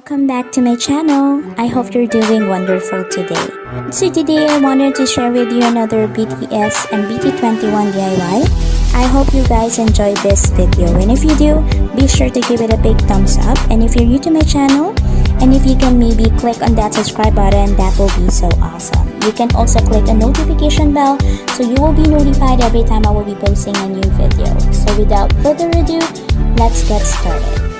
Welcome back to my channel. I hope you're doing wonderful today. So today I wanted to share with you another BTS and BT21 DIY. I hope you guys enjoyed this video, and if you do, be sure to give it a big thumbs up. And if you're new to my channel, and if you can maybe click on that subscribe button, that will be so awesome. You can also click a notification bell so you will be notified every time I will be posting a new video. So without further ado, let's get started.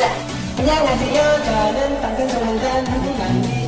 안녕하세요. 저는 방탄소년단 한국남미.